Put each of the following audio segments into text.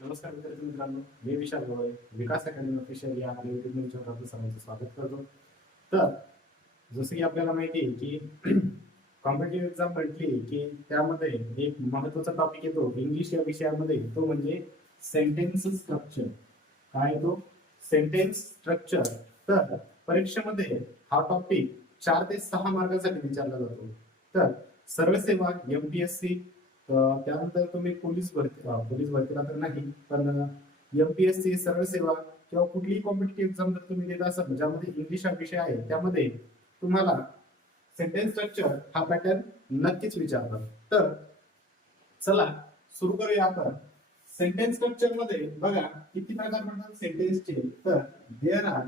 नमस्कार विद्यार्थी मित्रांनो, मी विशाल गवळे विकास अकॅडमी ऑफिशियल या आपल्या युट्यूब चॅनलवर आपलं सर्वांचं स्वागत करतो. तर जसं की आपल्याला माहिती आहे की कॉम्पिटेटिव्ह एक्झाम म्हटली की त्यामध्ये एक महत्त्वाचा टॉपिक येतो इंग्लिश या विषयामध्ये, तो म्हणजे सेंटेन्स स्ट्रक्चर. काय तो सेंटेन्स स्ट्रक्चर? तर परीक्षेमध्ये हा टॉपिक 4 ते 6 मार्कासाठी विचारला जातो. तर सर्व सेवा एमपीएससी, त्यानंतर तुम्ही पोलीस भरतीला तर नाही, पण एमपीएससी, सर्व सेवा किंवा कुठलीही कॉम्पिटेटिव्ह एक्झाम जर तुम्ही देत असाल ज्यामध्ये इंग्लिश हा विषय आहे, त्यामध्ये तुम्हाला सेंटेन्स स्ट्रक्चर हा पॅटर्न नक्कीच विचारतात. तर चला सुरू करूया आपण. सेंटेन्स स्ट्रक्चर मध्ये बघा किती प्रकार पडतात सेंटेन्सचे. तर there are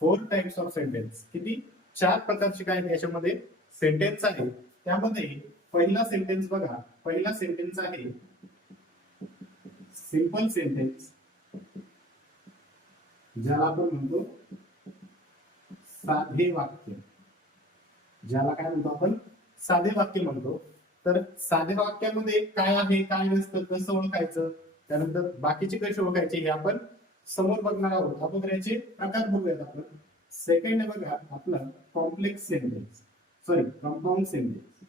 4 types of sentence. किती? 4 प्रकारचे काय याच्यामध्ये सेंटेन्स आहे. त्यामध्ये पहिला सेंटेन्स बघा, पहिला सेंटेन्स आहे सिंपल सेंटेन्स, ज्याला आपण म्हणतो साधे वाक्य. ज्याला काय म्हणतो आपण? साधे वाक्य म्हणतो. तर साधे वाक्यामध्ये काय आहे, काय नसतं, कसं ओळखायचं, त्यानंतर बाकीचे कसे ओळखायचे हे आपण समोर बघणार आहोत. अगोदर याचे प्रकार बघूयात आपण. सेकंड आहे बघा आपलं complex sentence, sorry compound sentence.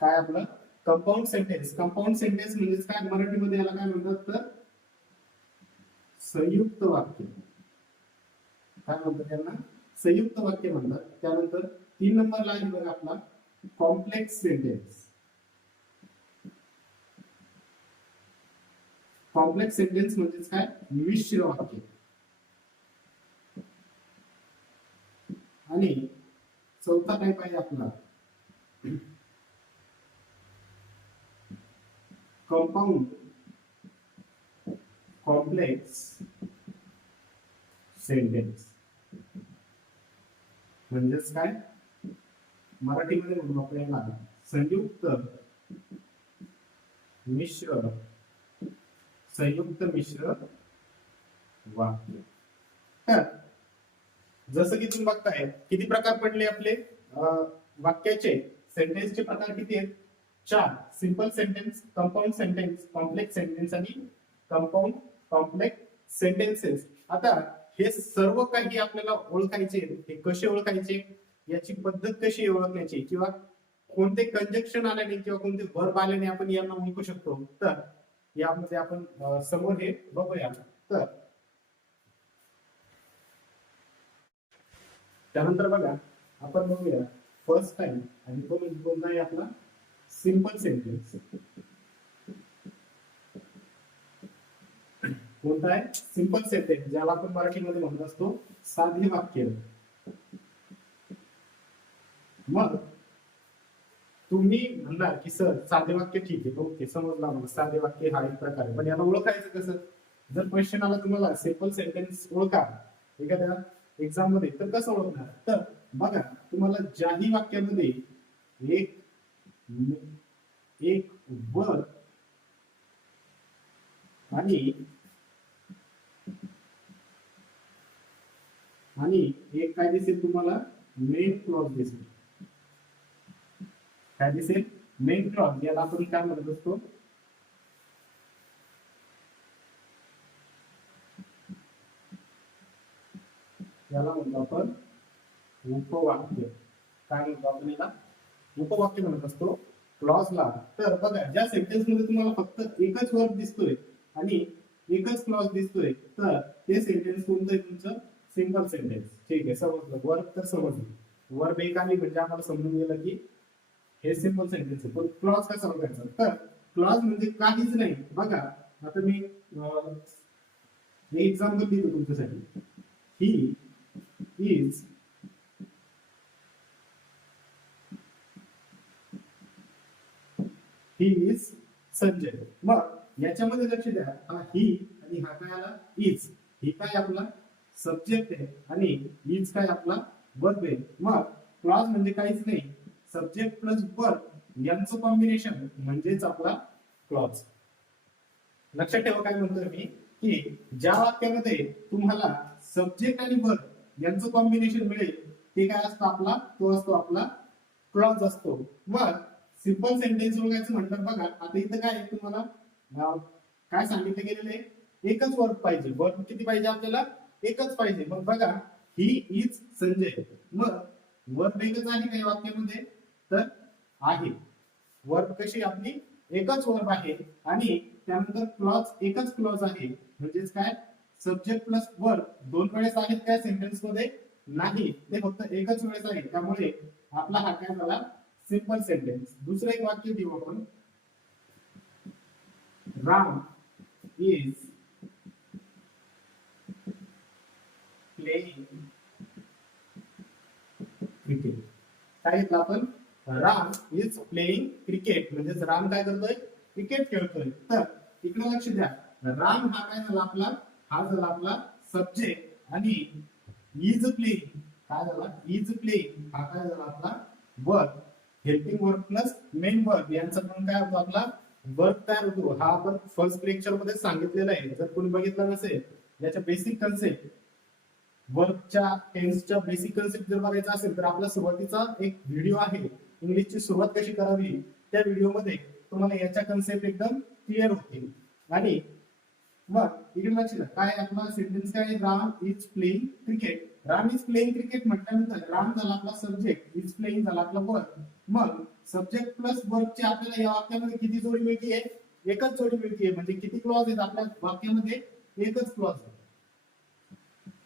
काय आपलं कंपाऊंड सेंटेन्स? कंपाऊंड सेंटेन्स म्हणजे काय मराठीमध्ये याला काय म्हणतात? तर संयुक्त वाक्य. काय म्हणतात त्यांना? संयुक्त वाक्य म्हणतात. त्यानंतर 3 नंबरला आहे बघा आपला कॉम्प्लेक्स सेंटेन्स. कॉम्प्लेक्स सेंटेन्स म्हणजे काय? मिश्र वाक्य. आणि चौथा टाइप आहे आपला कंपाऊंड कॉम्प्लेक्स सेंटेन्स. म्हणजेच काय मराठीमध्ये म्हणून आपल्याला संयुक्त मिश्र वाक्य. तर जसं की तुम्ही बघताय किती प्रकार पडले आपले वाक्याचे. सेंटेन्सचे प्रकार किती आहेत? 4. Simple sentence, compound sentence, complex sentence आणि कंपाऊंड कॉम्प्लेक्स सेंटेन्सेस. आता हे सर्व काही आपल्याला ओळखायचे, हे कसे ओळखायचे, याची पद्धत कशी ओळखण्याची, किंवा कोणते कंजक्शन आल्याने किंवा कोणते वर्ब आल्याने आपण यांना ओळखू शकतो, तर यामध्ये आपण समोर हे बघूया. तर त्यानंतर बघा आपण बघूया फर्स्ट टाइम, आणि तो म्हणजे कोणता आहे आपला सिंपल सेंटेन्स. कोणता आहे? सिंपल सेंटेन्स, ज्याला आपण मराठीमध्ये म्हणत असतो साधे वाक्य. मग तुम्ही म्हणणार की सर साधे वाक्य ठीक आहे, ओके समजला, मला साधे वाक्य हा एक प्रकार आहे, पण याला ओळखायचं कसं? जर क्वेश्चन आला तुम्हाला सिंपल सेंटेन्स ओळखा एखाद्या एक्झाम मध्ये, तर कसं ओळखणार? तर बघा तुम्हाला ज्याही वाक्यामध्ये एक वर्ब आणि एक काय दिसेल तुम्हाला? मेन क्लॉज दिसेल. काय दिसेल? Main clause. याला आपण काय म्हणत असतो? याला म्हणतो आपण उपवाक्य. काय म्हणतो आपण याला? उपवाक्य म्हणत असतो क्लॉजला. तर बघा ज्या सेंटेन्स मध्ये तुम्हाला फक्त एकच वर्ब दिसतोय आणि एकच क्लॉज दिसतोय, तर ते सेंटेन्स कोणतं आहे तुमचं? Simple sentence. ठीक आहे, समजलं. वर्ब तर समजलं. वर्ब एक आली म्हणजे आम्हाला समजून गेलं की हे सिंपल सेंटेन्स आहे. पण क्लॉज कसा बघायचा? तर क्लॉज म्हणजे काहीच नाही. बघा आता मी एक्झाम्पल देतो तुमच्यासाठी. He is Sanjay. मग याच्यामध्ये लक्ष द्या, हा ही आणि हा काय आला? इज. ही काय आपला सब्जेक्ट आहे आणि इज काय आपला वर्ब आहे. मग क्लॉज म्हणजे काहीच नाही, सब्जेक्ट प्लस वर्ब यांचं कॉम्बिनेशन म्हणजेच आपला क्लॉज. लक्षात ठेवा काय म्हणतोय मी, की ज्या वाक्यामध्ये तुम्हाला सब्जेक्ट आणि वर्ब यांचं कॉम्बिनेशन मिळेल ते काय असतं आपला, तो असतो आपला क्लॉज असतो. मग सिंपल सेंटेन्स ओळखायचं म्हटलं बघा, आता इथं काय आहे तुम्हाला काय सांगितलं गेलेलं आहे, एकच वर्ब पाहिजे. वर्ब किती पाहिजे आपल्याला, एकच पाहिजे. मग बघा ही इज संजय, मग वर्ब एकच आहे का या वाक्यामध्ये, तर आहे. वर्ब कशी आपली एकच वर्ब आहे आणि त्यानंतर क्लॉज एकच क्लॉज आहे. म्हणजेच काय, सब्जेक्ट प्लस वर्ब दोन वेळेस आहेत काय सेंटेन्स मध्ये, नाही, ते फक्त एकच वेळेस आहे. त्यामुळे आपला हा काय झाला, सिंपल सेंटेन्स. दुसरं एक वाक्य देऊ आपण, राम इज प्लेइंग क्रिकेट. काय घेतलं आपण, राम इज प्लेइंग क्रिकेट, म्हणजे राम काय करतोय, क्रिकेट खेळतोय. तर इकडे लक्ष द्या, राम हा काय झाला आपला, हा झाला आपला सब्जेक्ट आणि इज प्लेइंग काय झाला, इज प्लेइंग हा काय झाला आपला verb. Helping verb plus main verb यांचा पण काय होतो आपला वर्ब तयार होतो. हा आपण फर्स्ट लेक्चर मध्ये सांगितलेला आहे. जर कोणी बघितलं नसेल, याच्या बेसिक कन्सेप्ट, वर्बच्या टेन्सच्या बेसिक कन्सेप्ट जर बघायचा असेल तर आपला सुरुवातीचा एक व्हिडिओ आहे, इंग्लिशची सुरुवात कशी करावी, त्या व्हिडिओमध्ये तुम्हाला याच्या कन्सेप्ट एकदम क्लिअर होतील. आणि मग इकडे लक्ष द्या, काय आपला सेंटेन्स काय, Ram is playing cricket. Ram is playing cricket म्हटल्यानंतर राम झाला आपला सब्जेक्ट, इज प्लेइंग झाला आपला वर्ब. मग सब्जेक्ट प्लस वर्बची आपल्याला या वाक्यामध्ये किती जोडी मिळतीये, एकच जोडी मिळतीये. म्हणजे किती क्लॉज आहेत आपल्या वाक्यामध्ये, एकच क्लॉज.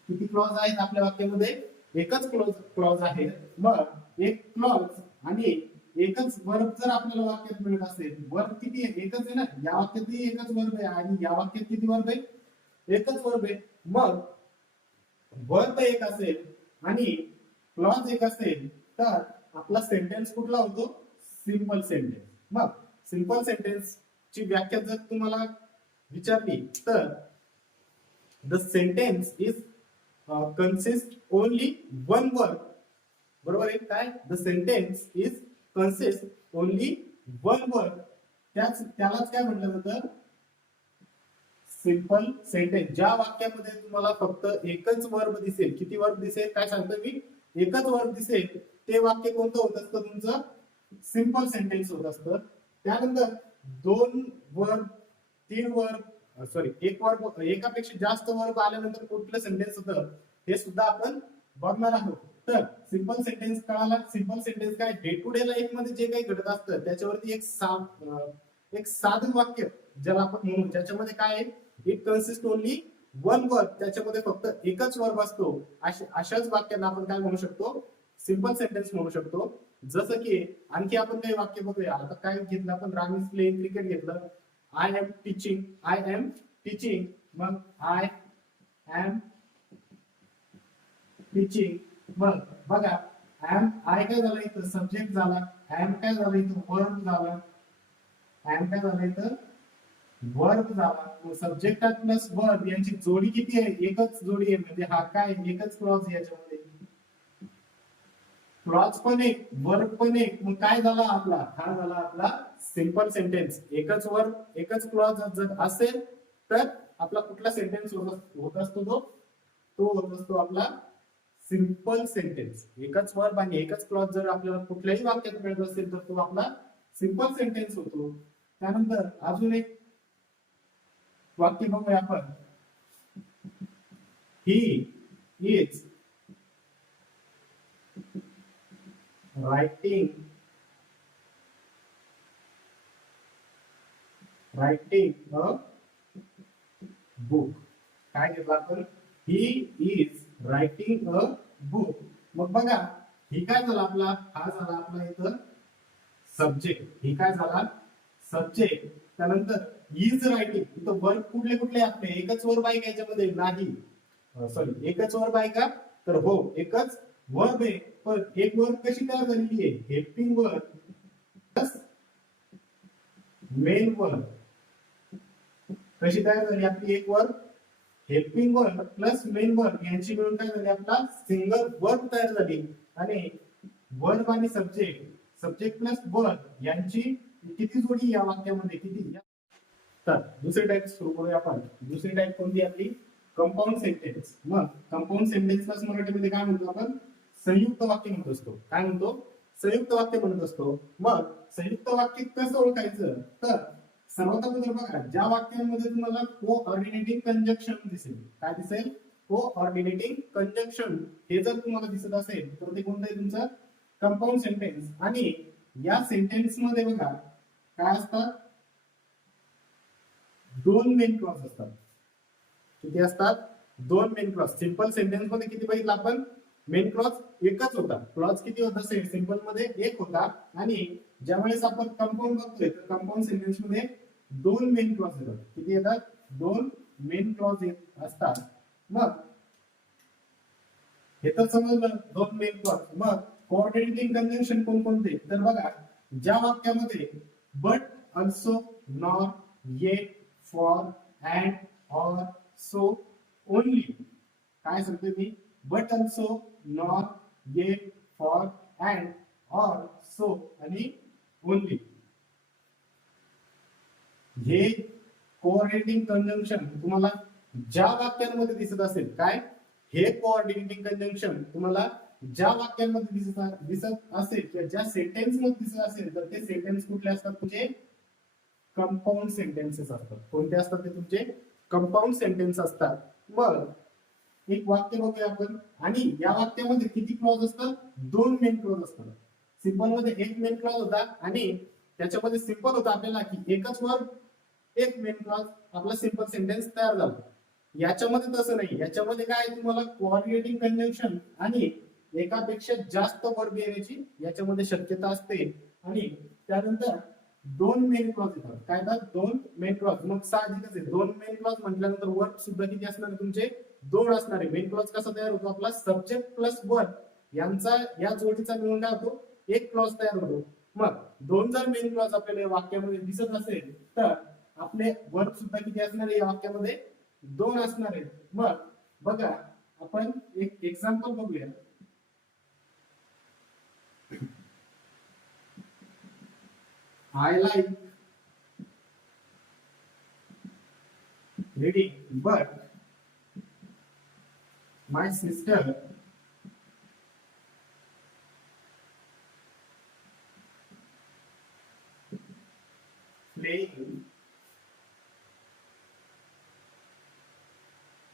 किती क्लॉज आहेत आपल्या वाक्यामध्ये, एकच क्लॉज आहे. मग एक क्लॉज आणि एकच वर्ब जर आपल्याला वाक्यात मिळत असेल, वर्ब किती आहे, एकच आहे ना, या वाक्यातही एकच वर्ब आहे आणि या वाक्यात किती वर्ब आहे, एकच वर्ब आहे. मग वर्ब एक असेल आणि क्लॉज एक असेल तर आपला सेंटेन्स कुठला होतो, सिंपल सेंटेन्स. मग सिंपल सेंटेन्स ची व्याख्या जर तुम्हाला विचारली तर the sentence is consist only one verb. बरोबर आहे काय, the sentence is consist only one verb. त्यालाच काय म्हटलं जातं, सिंपल सेंटेन्स. ज्या वाक्यामध्ये तुम्हाला फक्त एकच वर्ब दिसेल, किती वर्ब दिसेल, काय सांगतो मी, एकच वर्ब दिसेल, ते वाक्य कोणतं होत असतं तुमचं, सिंपल सेंटेन्स होत असतं. त्यानंतर दोन वर्ब, तीन वर्ब, सॉरी एक वर्ब, एकापेक्षा जास्त वर्ब आल्यानंतर कुठलं सेंटेन्स होतं हे सुद्धा आपण बघणार आहोत. तर सिंपल सेंटेन्स कळाला. सिंपल सेंटेन्स काय, डे टू डे लाईफ मध्ये जे काही घडत असतं त्याच्यावरती एक साधं वाक्य ज्याला आपण म्हणू, ज्याच्यामध्ये काय आहे, it consist only one verb, त्याच्यामध्ये फक्त एकच वर्ब असतो. अशाच वाक्यांना आपण काय म्हणू शकतो, सिंपल सेंटेन्स म्हणू शकतो. जसं की आणखी आपण काही वाक्य बघूया. आता काय घेतलं आपण, राम इज प्लेइंग क्रिकेट घेतलं, I am teaching, I am teaching. मग आय एम टीचिंग, मग बघा आय काय झालं इथं, सब्जेक्ट झाला. एम काय झालं इथं, वर्ब झाला. एम काय झालं इथं, वर्ब झाला. सब्जेक्ट प्लस वर्ब यांची जोडी किती आहे, एकच जोडी आहे. म्हणजे हा काय, एकच क्लॉज याच्यामध्ये, क्लॉज पण एक, वर्ब पण एक. मग काय झाला आपला, हा झाला आपला सिंपल सेंटेन्स. एकच वर्ब एकच क्लॉज जर असेल तर आपला कुठला सेंटेन्स होत असतो, तो होत असतो आपला सिंपल सेंटेन्स. एकच वर्ब आणि एकच क्लॉज जर आपल्याला कुठल्याही वाक्यात मिळत असेल तर तो आपला सिंपल सेंटेन्स होतो. त्यानंतर अजून एक वाक्य बघूया आपण, he is writing a book. काय घेतलं आपण, he is writing a book. मग बघा ही काय झाला आपला, हा झाला आपला इथं सब्जेक्ट. ही काय झाला, सब्जेक्ट. त्यानंतर इज रायटिंग, इथं वर्ब कुठले कुठले आपले, एकच वर्ब आहे का याच्यामध्ये, नाही, सॉरी एकच वर्ब आहे का, तर हो एकच वर्ब आहे. पण एक वर्ब कशी तयार झालेली आहे, helping verb plus main verb. कशी तयार झाली आपली, एक verb, helping verb plus main verb यांची मिळून काय झाली, आपला सिंगल वर्ब तयार झाली. आणि वर्ब आणि सब्जेक्ट प्लस वर्ब यांची किती जोडी या वाक्यामध्ये, किती. तर दुसरी टाईप सुरू करूया आपण. दुसरी टाईप कोणती आपली, कंपाऊंड सेंटेन्स. मग कंपाऊंड सेंटेन्सला मराठीमध्ये काय म्हणतो आपण? संयुक्त वाक्य म्हणत असतो. काय म्हणतो? संयुक्त वाक्य म्हणत असतो. मग संयुक्त वाक्य कसं ओळखायचं? तर सर्वात अगोदर बघा, ज्या वाक्यांमध्ये तुम्हाला कोऑर्डिनेटिंग कंजक्शन दिसेल, काय दिसेल? कोऑर्डिनेटिंग कंजक्शन हे जर तुम्हाला दिसत असेल तर ते कोणतं आहे तुमचं? Compound sentence. आणि या सेंटेन्स मध्ये बघा काय असतात? दोन मेन क्लॉज असतात. किती असतात? दोन मेन क्लॉज. सिंपल सेंटेन्स मध्ये किती बघितलं आपण? मेन क्लॉज एकच होता. क्लॉज किती होता? सिंपल मध्ये एक होता. आणि ज्यावेळेस आपण कंपाऊंड बघतोय तर कंपाऊंड सेंटेन्स मध्ये दोन मेन क्लॉज येतात. किती येतात? दोन मेन क्लॉज असतात. मग हे तर समजलं, दोन मेन क्लॉज. मग कोऑर्डिनेटिंग कंजंक्शन कोणकोणते? तर बघा, ज्या वाक्यामध्ये but, also, nor, yet, for, and, or, so, only, काय सांगतोय मी? But, also, nor, yet, for, and, or, so आणि ओनली. हे कोऑर्डिनेटिंग कंजंक्शन तुम्हाला ज्या वाक्यांमध्ये दिसत असेल, काय? हे कोऑर्डिनेटिंग कंजंक्शन तुम्हाला ज्या वाक्यांमध्ये दिसत असेल किंवा ज्या सेंटेन्स मध्ये दिसत असेल तर ते सेंटेन्स कुठले असतात? तुझे कंपाऊंड सेंटेन्सेस असतात. कोणते असतात ते? तुमचे कंपाऊंड सेंटेन्स असतात. मग एक वाक्य बघूया आपण. आणि या वाक्यामध्ये किती क्लॉज असतात? दोन मेन क्लॉज असतात. सिंपल मध्ये एक मेन क्लॉज होता आणि त्याच्यामध्ये सिंपल होता आपल्याला की एकच वर्ब एक मेन क्लॉज, आपला सिंपल सेंटेन्स तयार झाला. याच्यामध्ये तसं नाही. याच्यामध्ये काय आहे? तुम्हाला कोऑर्डिनेटिंग कंजंक्शन आणि एकापेक्षा जास्त वर्ब येण्याची याच्यामध्ये शक्यता असते. आणि त्यानंतर दोन मेन क्लॉज येतात. काय येतात? दोन मेन क्लॉज. मग साहजिकच आहे, दोन मेन क्लॉज म्हटल्यानंतर वर्ब सुद्धा किती असणार? तुमचे दोन असणार आहे. मेन क्लॉज कसा तयार होतो? आपला सब्जेक्ट प्लस वर्ब यांचा या जोडीचा मिळून काय होतो? एक क्लॉज तयार होतो. मग दोन जर मेन क्लॉज आपल्याला वाक्यामध्ये दिसत असेल तर आपले वर्ब सुद्धा किती असणार आहे? या वाक्यामध्ये दोन असणार आहेत. मग बघा, आपण एक एक्झाम्पल बघूया. I like reading, but my sister playing.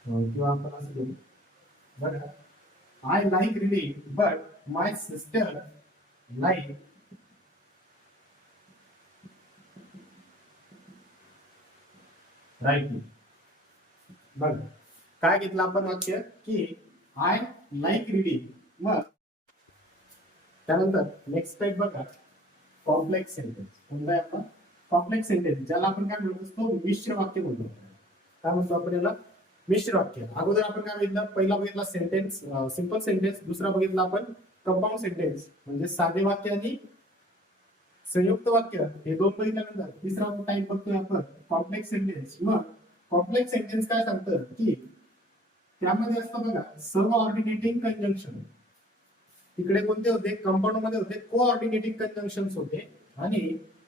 किंवा आपण असं करू बघा, I like reading, but my sister like writing. बघ काय घेतलं आपण वाक्य की आय लाईक रिडिंग. मग त्यानंतर नेक्स्ट टाइप बघा, कॉम्प्लेक्स सेंटेन्स. कोणता आहे आपण? कॉम्प्लेक्स सेंटेन्स, ज्याला आपण काय म्हणतो? तो मिश्र वाक्य म्हणतो. काय म्हणतो आपण याला? मिश्र वाक्य. अगोदर आपण काय बघितलं? पहिला बघितला सेंटेन्स, सिंपल सेंटेन्स. दुसरा बघितला आपण कंपाऊंड सेंटेन्स, म्हणजे साधे वाक्य आणि संयुक्त वाक्य. हे दोन बघितल्यानंतर तिसरा टाइप बघतोय आपण कॉम्प्लेक्स सेंटेन्स. मग कॉम्प्लेक्स सेंटेन्स काय सांगतं की त्यामध्ये असतं बघा सबऑर्डिनेटिंग कंजंक्शन. तिकडे कोणते होते? कंपाऊंड मध्ये होते कोऑर्डिनेटिंग कंजंक्शन्स होते. आणि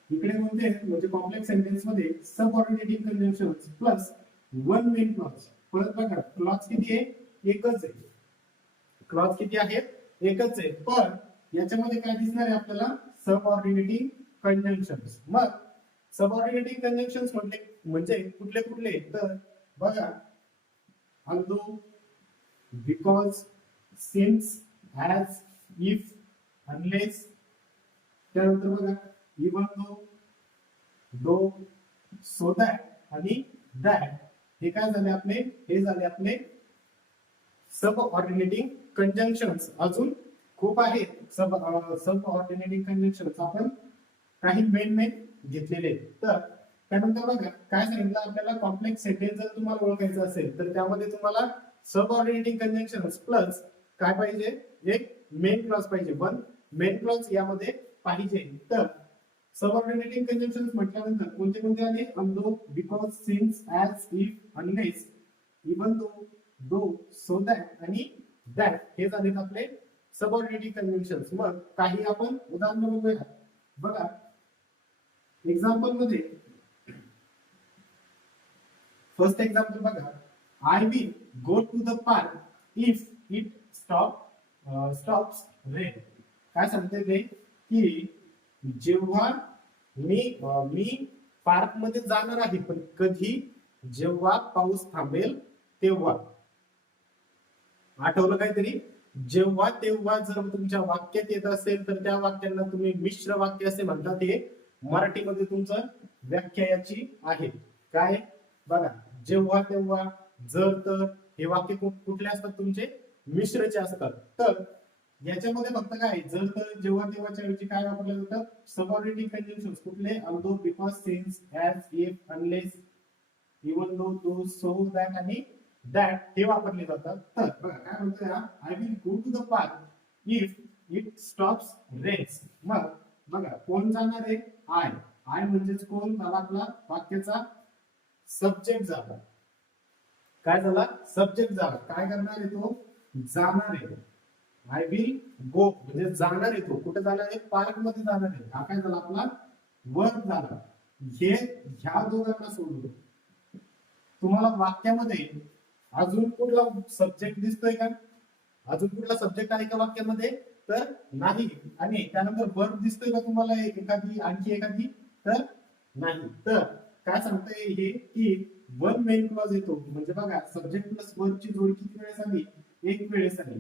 इकडे कोणते? म्हणजे कॉम्प्लेक्स सेंटेन्स मध्ये subordinating conjunctions plus one main clause. परत बघा, क्लॉज किती आहे? एकच आहे. क्लॉज किती आहेत? एकच आहे. पण याच्यामध्ये काय दिसणार आहे आपल्याला? Subordinating conjunctions. मग सबऑर्डिनेटिंग कंजंक्शन्स म्हणजे कुठले कुठले? तर बघा, although, because, since, as, if, unless. त्यानंतर बघा, even though, so that आणि that. हे काय झाले आपले? हे झाले आपले सबऑर्डिनेटिंग कंजंक्शन्स. अजून खूप आहेत सबऑर्डिनेटिंग कंजंक्शन्स, आपण काही मेन घेतलेले. तर त्यानंतर बघा काय सांगितलं आपल्याला, कॉम्प्लेक्स सेंटेन्स जर तुम्हाला ओळखायचं असेल तर त्यामध्ये तुम्हाला सबऑर्डिनेटिंग कंजंक्शन्स प्लस काय पाहिजे? एक मेन क्लॉज पाहिजे. पण मेन क्लॉज यामध्ये पाहिजे. तर सबऑर्डिनेटिंग कंजंक्शन्स म्हटल्यानंतर कोणते कोणते आले? although, because, since, as, if, unless, even though, so that आणि that. हे झाले आपले सबऑर्डिनेटिंग कंजंक्शन्स. मग काही आपण उदाहरण बघूया. बघा एक्झाम्पल मध्ये फर्स्ट एक्झाम्पल बघा, I will go to the park if it stops rain. काय सांगते ते की जेव्हा मी पार्क मध्ये जाणार आहे, पण कधी, जेव्हा पाऊस थांबेल तेव्हा. आठवलं काहीतरी? जेव्हा तेव्हा जर तुमच्या वाक्यात येत असेल तर त्या वाक्यांना तुम्ही मिश्र वाक्य असे म्हणतात. हे मराठीमध्ये तुमचं व्याख्या याची आहे. काय बघा, जेव्हा तेव्हा, जर तर, हे वाक्य कुठले असतात तुमचे? मिश्रचे असतात. तर याच्यामध्ये फक्त काय, जर तर जेव्हा तेव्हाच्या ऐवजी काय वापरले जातात? Subordinating conjunctions. कुठले? Although, because, since, as, if, unless, even though, though, so, that आणि दॅट हे वापरले जातात. तर बघा काय म्हणतोय, I will go to the park if it stops rains. मग बघा कोण जाणार आहे? आय. आय म्हणजेच कोण झाला? आपला वाक्याचा सब्जेक्ट झाला. काय झाला? सब्जेक्ट झाला. काय करणार आहे तो? जाणार आहे. आय विल गो म्हणजे जाणार आहे तो. कुठे जाणार आहे? पार्क मध्ये जाणार आहे. हा काय झाला? आपला वर्ब झाला. हे ह्या दोघांना सोडून तुम्हाला वाक्यामध्ये अजून कुठला सब्जेक्ट दिसतोय का? अजून कुठला सब्जेक्ट आहे का वाक्यामध्ये? तर नाही. आणि त्यानंतर वर्ब दिसतोय का तुम्हाला एखादी, आणखी एखादी? तर नाही. तर काय सांगताय हे की वन मेन क्लॉज येतो. म्हणजे बघा सब्जेक्ट प्लस वर्बची जोडी किती वेळेस आली? एक वेळेस आली.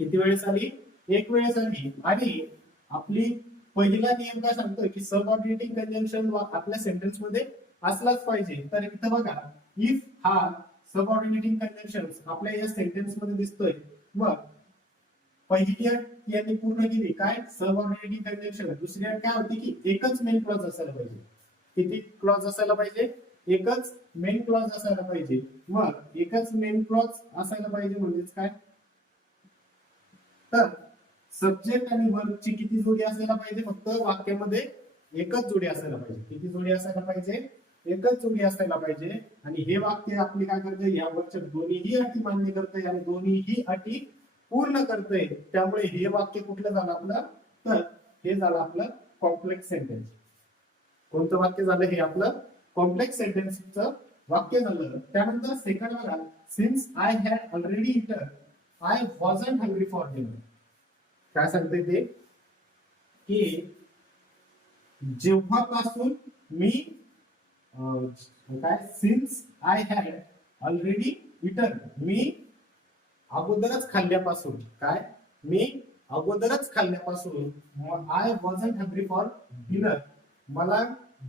किती वेळेस आली? एक वेळेस आली. आणि आपली पहिला नियम काय सांगतोय की सबऑर्डिनेटिंग कंजंक्शन आपल्या सेंटेन्स मध्ये असलाच पाहिजे. तर इथं बघा इफ हा सबऑर्डिनेटिंग कंजंक्शन आपल्या या सेंटेन्स मध्ये दिसतोय. मग पहिली अट यांनी पूर्ण केली. काय? Subordinating conjunction. दुसरी अट काय होती की एकच मेन क्लॉज असायला पाहिजे. किती क्लॉज असायला पाहिजे? एकच मेन क्लॉज असायला पाहिजे. मग एकच मेन क्लॉज असायला पाहिजे म्हणजेच काय? तर सब्जेक्ट आणि वर्बची किती जोडी असायला पाहिजे? फक्त वाक्यामध्ये एकच जोडी असायला पाहिजे. किती जोडी असायला पाहिजे? एकच जोडी असायला पाहिजे. आणि हे वाक्य आपली काय करते? या वरच्या दोन्हीही अटी मान्य करते आणि दोन्हीही अटी पूर्ण करते. त्यामुळे हे वाक्य कुठलं झालं आपलं? तर हे झालं आपलं कॉम्प्लेक्स सेंटेन्स. कोणतं वाक्य झालं? हे आपलं कॉम्प्लेक्स सेंटेन्सचं वाक्य झालं. त्यानंतर सेकंड बघा, since I had already eaten I wasn't hungry for dinner. काय सांगते ते की जेव्हापासून मी काय, since I had already eaten, मी अगोदरच खाल्ल्यापासून, काय, मी अगोदरच खाल्ल्यापासून, I wasn't hungry for dinner, मला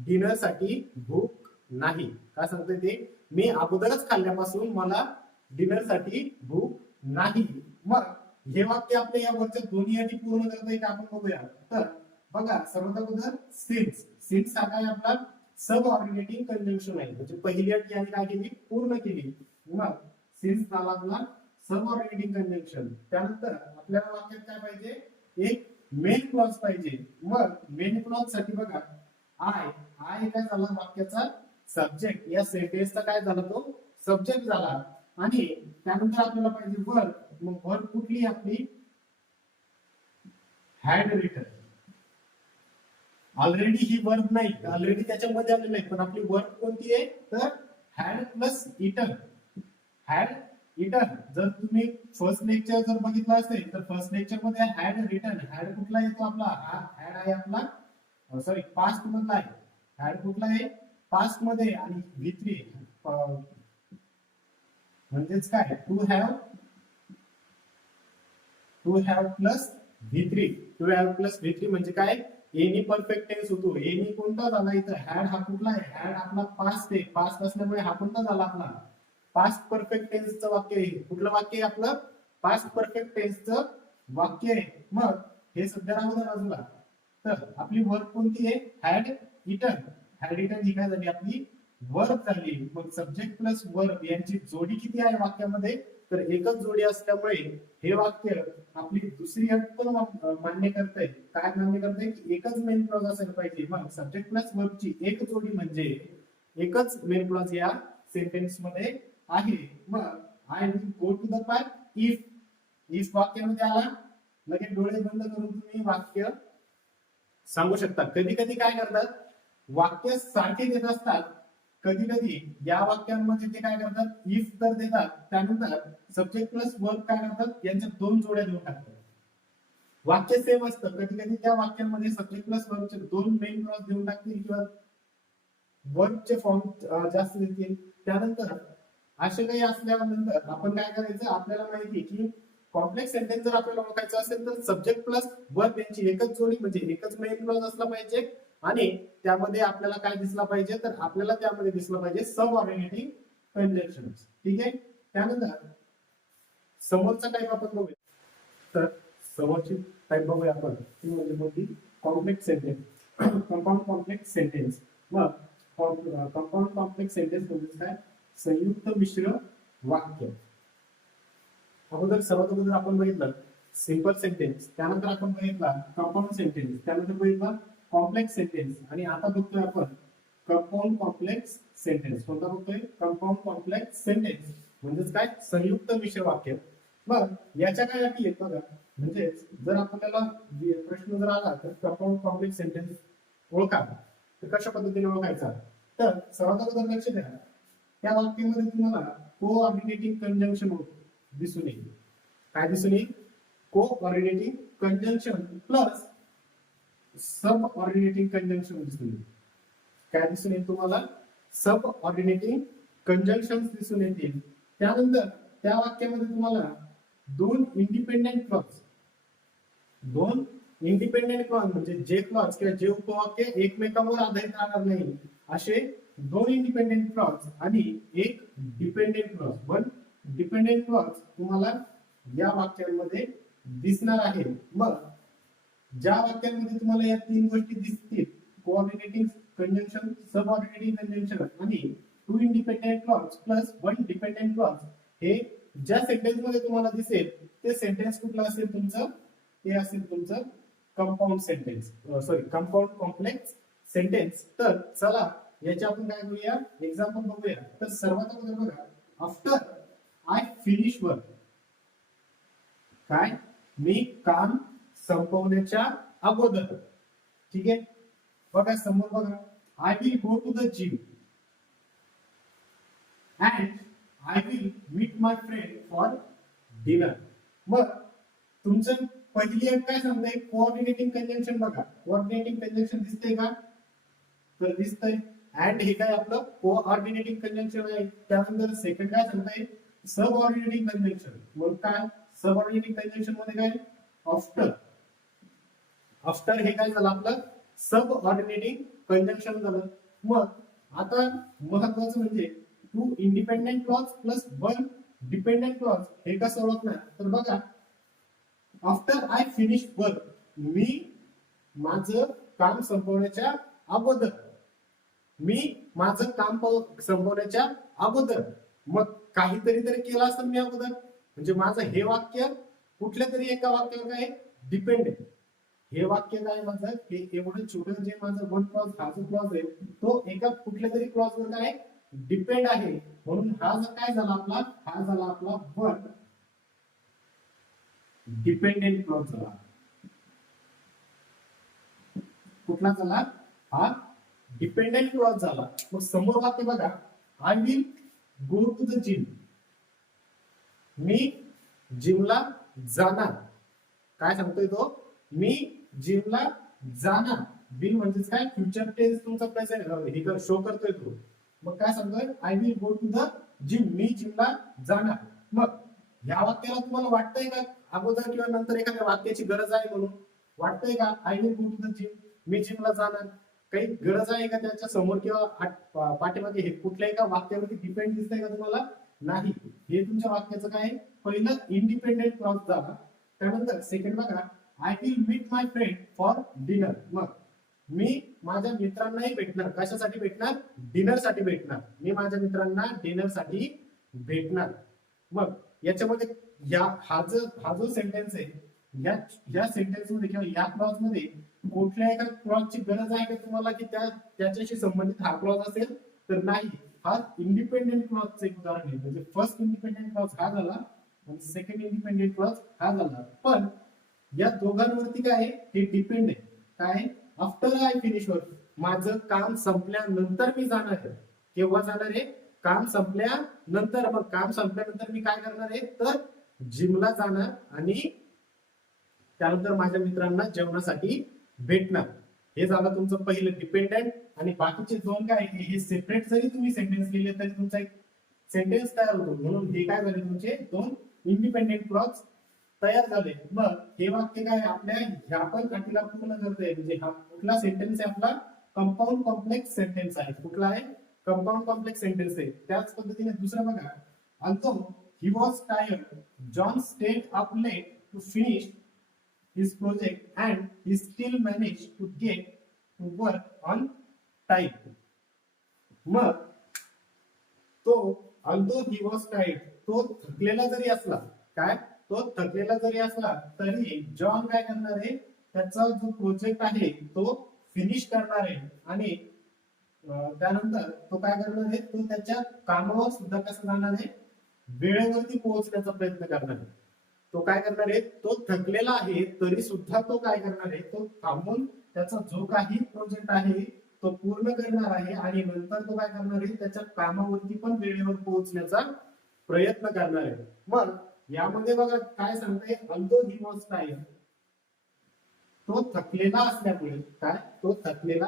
डिनर साठी भूक नाही. काय सांगते ते? मी अगोदरच खाल्ल्यापासून मला डिनर साठी भूक नाही. मग हे वाक्य आपल्या या वरच्या दोन्ही अटी पूर्ण करता का आपण बघूया. तर बघा सर्वात अगोदर सिन्स. सिन्स हा काय आपला सबऑर्डिनेटिंग कंजंक्शन आहे. म्हणजे पहिली अट याने काय केली? पूर्ण केली. मग सिन्स झाला आपला सबऑर्डिनेटिंग कंजंक्शन. त्यानंतर आपल्याला वाक्यात काय पाहिजे? एक मेन क्लॉज पाहिजे. मग मेन क्लॉज साठी बघा आय. आय काय झाला? वाक्याचा सब्जेक्ट. या सेंटेन्सचा काय झाला? तो सब्जेक्ट झाला. आणि त्यानंतर आपल्याला पाहिजे वर्ब. मग वर्ब कुठली आपली? Had written. ऑलरेडी ही वर्ब नाही, ऑलरेडी त्याच्यामध्ये आलेलं आहे, पण आपली वर्ब कोणती आहे? तर had plus eaten. Had eaten. जर तुम्ही फर्स्ट लेक्चर जर बघितलं असेल तर फर्स्ट लेक्चर मध्ये हॅड रिटन. हॅड कुठला येतो आपला? हा हॅड आहे आपला, सॉरी पास्ट मधला आहे. हॅड कुठला आहे? पास्ट मध्ये. आणि V3 म्हणजेच काय? To have plus V3. To have plus V3 म्हणजे काय? एनी परफेक्ट टेन्स होतो. एनी कोणता झाला इथं? हॅड हा कुठला आहे? हॅड आपला पास्ट आहे. पास्ट असल्यामुळे हा कोणता झाला आपला? पास्ट परफेक्ट टेन्सचं वाक्य आहे. कुठलं वाक्य आहे आपलं? पास्ट परफेक्ट टेन्सचं वाक्य आहे. मग हे सध्या राहू द्या बाजूला. तर आपली वर्ब कोणती आहे? Had eaten. हॅड इटन ही काय झाली? आपली वर्ब झाली. मग सब्जेक्ट प्लस वर्ब यांची जोडी किती आहे वाक्यामध्ये? तर एकच जोडी असल्यामुळे हे वाक्य आपली दुसरी अट पण मान्य करते. काय मान्य करते? की एकच मेन क्लॉज असायला पाहिजे. मग सब्जेक्ट प्लस वर्बची एक जोडी म्हणजे एकच मेन क्लॉज या सेंटेन्स मध्ये आहे. मग I will go to the park if. If वाक्यामध्ये आला, लगेच डोळे बंद करून तुम्ही वाक्य सांगू शकता. कधी कधी काय करतात? वाक्य सारखे देत असतात, कधी कधी या वाक्यांमध्ये ते काय करतात, इफ तर देतात, त्यानंतर सब्जेक्ट प्लस वर्ब काय करतात, यांच्या दोन जोड्या देऊन टाकतात. वाक्य सेम असतं, कधी कधी त्या वाक्यांमध्ये सब्जेक्ट प्लस वर्बचे दोन मेन क्लॉज देऊन टाकतील किंवा वर्बचे फॉर्म जास्त देतील. त्यानंतर असे काही असल्यानंतर आपण काय करायचं, आपल्याला माहिती की कॉम्प्लेक्स सेंटेन्स जर आपल्याला ओळखायचं असेल तर सब्जेक्ट प्लस वर्ब यांची एकच जोडी म्हणजे एकच मेन क्लॉज असला पाहिजे आणि त्यामध्ये आपल्याला काय दिसला पाहिजे, तर आपल्याला त्यामध्ये दिसलं पाहिजे सबऑर्डिनेटिंग कंजंक्शन्स. ठीक आहे. त्यानंतर समोरचा टाइप आपण बघूया. तर समोरची टाइप बघूया आपण, ती म्हणजे कोणती, complex sentence, compound complex sentence. मग कंपाऊंड कॉम्प्लेक्स सेंटेन्स म्हणजे काय, संयुक्त मिश्र वाक्य. अगोदर सर्वात अगोदर आपण बघितलं सिंपल सेंटेन्स, त्यानंतर आपण बघितला कंपाऊंड सेंटेन्स, त्यानंतर बघितला कॉम्प्लेक्स सेंटेन्स आणि आता बघतोय आपण कंपाऊंड कॉम्प्लेक्स सेंटेन्स. कोणता बघतोय, कंपाऊंड कॉम्प्लेक्स सेंटेन्स म्हणजेच काय, संयुक्त मिश्र वाक्य. मग याच्या काय अटी आहेत बघा, म्हणजे जर आपल्याला प्रश्न जर आला तर कंपाऊंड कॉम्प्लेक्स सेंटेन्स ओळखा, तर कशा पद्धतीने ओळखायचा, तर सर्वात अगोदर लक्ष द्या, त्या वाक्यामध्ये तुम्हाला कोऑर्डिनेटिंग कंजंक्शन दिसून येईल. काय दिसून येईल, कोऑर्डिनेटिंग कंजंक्शन प्लस सब ऑर्डिनेटिंग कंजंक्शन दिसून येईल. काय दिसून येईल तुम्हाला, सब ऑर्डिनेटिंग कंजंक्शन दिसून येतील. त्यानंतर त्या वाक्यामध्ये तुम्हाला दोन इंडिपेंडेंट क्लॉज म्हणजे जे क्लॉज किंवा जे उपवाक्य एकमेकांवर आधारित राहणार नाही असे दोन इंडिपेंडेंट क्लॉज आणि एक dependent clause, one dependent clause तुम्हाला या वाक्यांमध्ये दिसणार आहे. मग ज्या वाक्यांमध्ये तुम्हाला या तीन गोष्टी दिसतील, कोऑर्डिनेटिंग कंजंक्शन, सबऑर्डिनेटिंग कंजंक्शन आणि two independent clause plus one dependent clause, हे ज्या सेंटेन्स मध्ये तुम्हाला दिसेल ते सेंटेन्स कुठलं असेल तुमचं, ते असेल तुमचं compound sentence, compound complex sentence. तर चला याच्या आपण काय करूया, एक्झाम्पल बघूया. तर सर्वात अगोदर बघा, आफ्टर आय फिनिश वर्क, काय, मी काम संपवण्याच्या अगोदर. ठीक आहे. बघा समोर बघा, I will go to the gym and I will meet my friend for dinner. मग तुमचं पहिली एक काय सांगताय, कोऑर्डिनेटिंग कंजंक्शन. बघा कोऑर्डिनेटिंग कंजंक्शन दिसतंय का, तर दिसतंय. अँड हे काय आपलं कोऑर्डिनेटिंग कंजंक्शन आहे. त्यानंतर सेकंड काय सांगताय, सबऑर्डिनेटिंग कंजंक्शन. मग काय सबऑर्डिनेटिंग कंजंक्शन मध्ये काय, आफ्टर. आफ्टर हे काय झालं आपलं सबऑर्डिनेटिंग कंजंक्शन झालं. मग आता महत्वाचं म्हणजे two independent clause plus one dependent clause हे कसं ओळखणार, तर बघा आफ्टर आय फिनिश वर्क, मी माझं काम संपवण्याच्या अगोदर, मी माझं काम संपवण्याच्या अगोदर. मग काहीतरी तरी केलं असतं मी अगोदर, म्हणजे माझं हे वाक्य कुठल्या तरी एका वाक्यावर काय डिपेंड आहे. हे वाक्य काय माझं, हे एवढं छोटं जे माझं वन क्लॉज, हा जो क्लॉज आहे तो एका कुठल्या तरी क्लॉज वर काय डिपेंड आहे. म्हणून हा जर काय झाला आपला, हा झाला आपला वन डिपेंडेंट क्लॉज झाला. कुठला झाला, हा डिपेंडेंट क्लॉज झाला. मग समोर वाक्य बघा, I will go to the gym, मी जिमला जाणार. काय सांगतोय तो, मी जिमला जाणार. विल म्हणजेच काय, फ्युचर टेन्स तुमचा प्रेझेंट हे शो करतोय तो. मग काय सांगतोय, I will go to the gym, मी जिमला जाणार. मग या वाक्याला तुम्हाला वाटतंय का अगोदर किंवा नंतर एखाद्या वाक्याची गरज आहे म्हणून वाटतंय का, I will go to the gym, मी जिमला जाणार, काही गरज आहे का त्याच्या समोर किंवा पाठीमागे हे कुठल्या एका वाक्यावरती डिपेंड दिसतंय का तुम्हाला, नाही. हे तुमच्या वाक्याचं काय, पहिलं इंडिपेंडेंट क्लॉज झाला. त्यानंतर सेकंड बघा, I will meet my friend for dinner. मग मी माझ्या मित्रांनाही भेटणार, कशासाठी भेटणार, डिनर साठी भेटणार. मी माझ्या मित्रांना डिनर साठी भेटणार. मग याच्यामध्ये हा जो सेंटेन्स आहे, या सेंटेन्स मध्ये किंवा या क्लॉज मध्ये कुठल्या एका क्लॉजची गरज आहे का तुम्हाला की त्याच्याशी संबंधित हा क्लॉज असेल, तर नाही. हा इंडिपेंडेंट क्लॉजचं एक उदाहरण आहे. म्हणजे फर्स्ट इंडिपेंडेंट क्लॉज हा झाला आणि सेकंड इंडिपेंडेंट क्लॉज हा झाला. पण या दोघांवरती काय आहे, हे डिपेंड आहे. काय, आफ्टर आय फिनिश वर्क, माझं काम संपल्यानंतर मी जाणार आहे. केव्हा जाणार आहे? काम संपल्यानंतर. मग काम संपल्यानंतर मी काय करणार आहे? तर जिमला जाणार आणि त्यानंतर माझ्या मित्रांना जेवणासाठी भेटणार. हे झालं तुमचं पहिलं डिपेंडेंट. आणि बाकीचे दोन काय आहे, हे सेपरेट जरी तुम्ही सेंटेन्स लिहिले तरी तुमचा एक सेंटेन्स तयार होतो. म्हणून हे काय झाले तुमचे दोन इंडिपेंडेंट क्लॉज तयार झाले. मग हे वाक्य काय आपल्या ह्या पण अटीला पूर्ण करते. म्हणजे हा कुठला सेंटेन्स आहे? आपला कंपाऊंड कॉम्प्लेक्स सेंटेन्स आहे. कुठला आहे? कंपाऊंड कॉम्प्लेक्स सेंटेन्स आहे. त्याच पद्धतीने दुसरं बघा, although he was tired, John stayed up late to finish his project and he still managed to get to work on time. मग तो although he was tired, तो थकलेला जरी असला, काय तो थकलेला जरी असला तरी जॉन काय करणार आहे? त्याचा जो प्रोजेक्ट आहे तो फिनिश करणार आहे. आणि त्यानंतर तो काय करणार आहे? तो त्याच्या कामावर सुद्धा कसं जाणार आहे? वेळेवरती पोहोचण्याचा प्रयत्न करणार आहे. तो काय करणार आहे? तो थकलेला आहे तरी सुद्धा तो काय करणार आहे? तो थांबून त्याचा जो काही प्रोजेक्ट आहे तो पूर्ण करणार आहे. आणि नंतर तो काय करणार आहे? त्याच्या कामावरती पण वेळेवर पोहोचण्याचा प्रयत्न करणार आहे. मग यामध्ये बघा काय सांगताय? although he was tired, तो थकलेला असल्यामुळे काय? तो थकलेला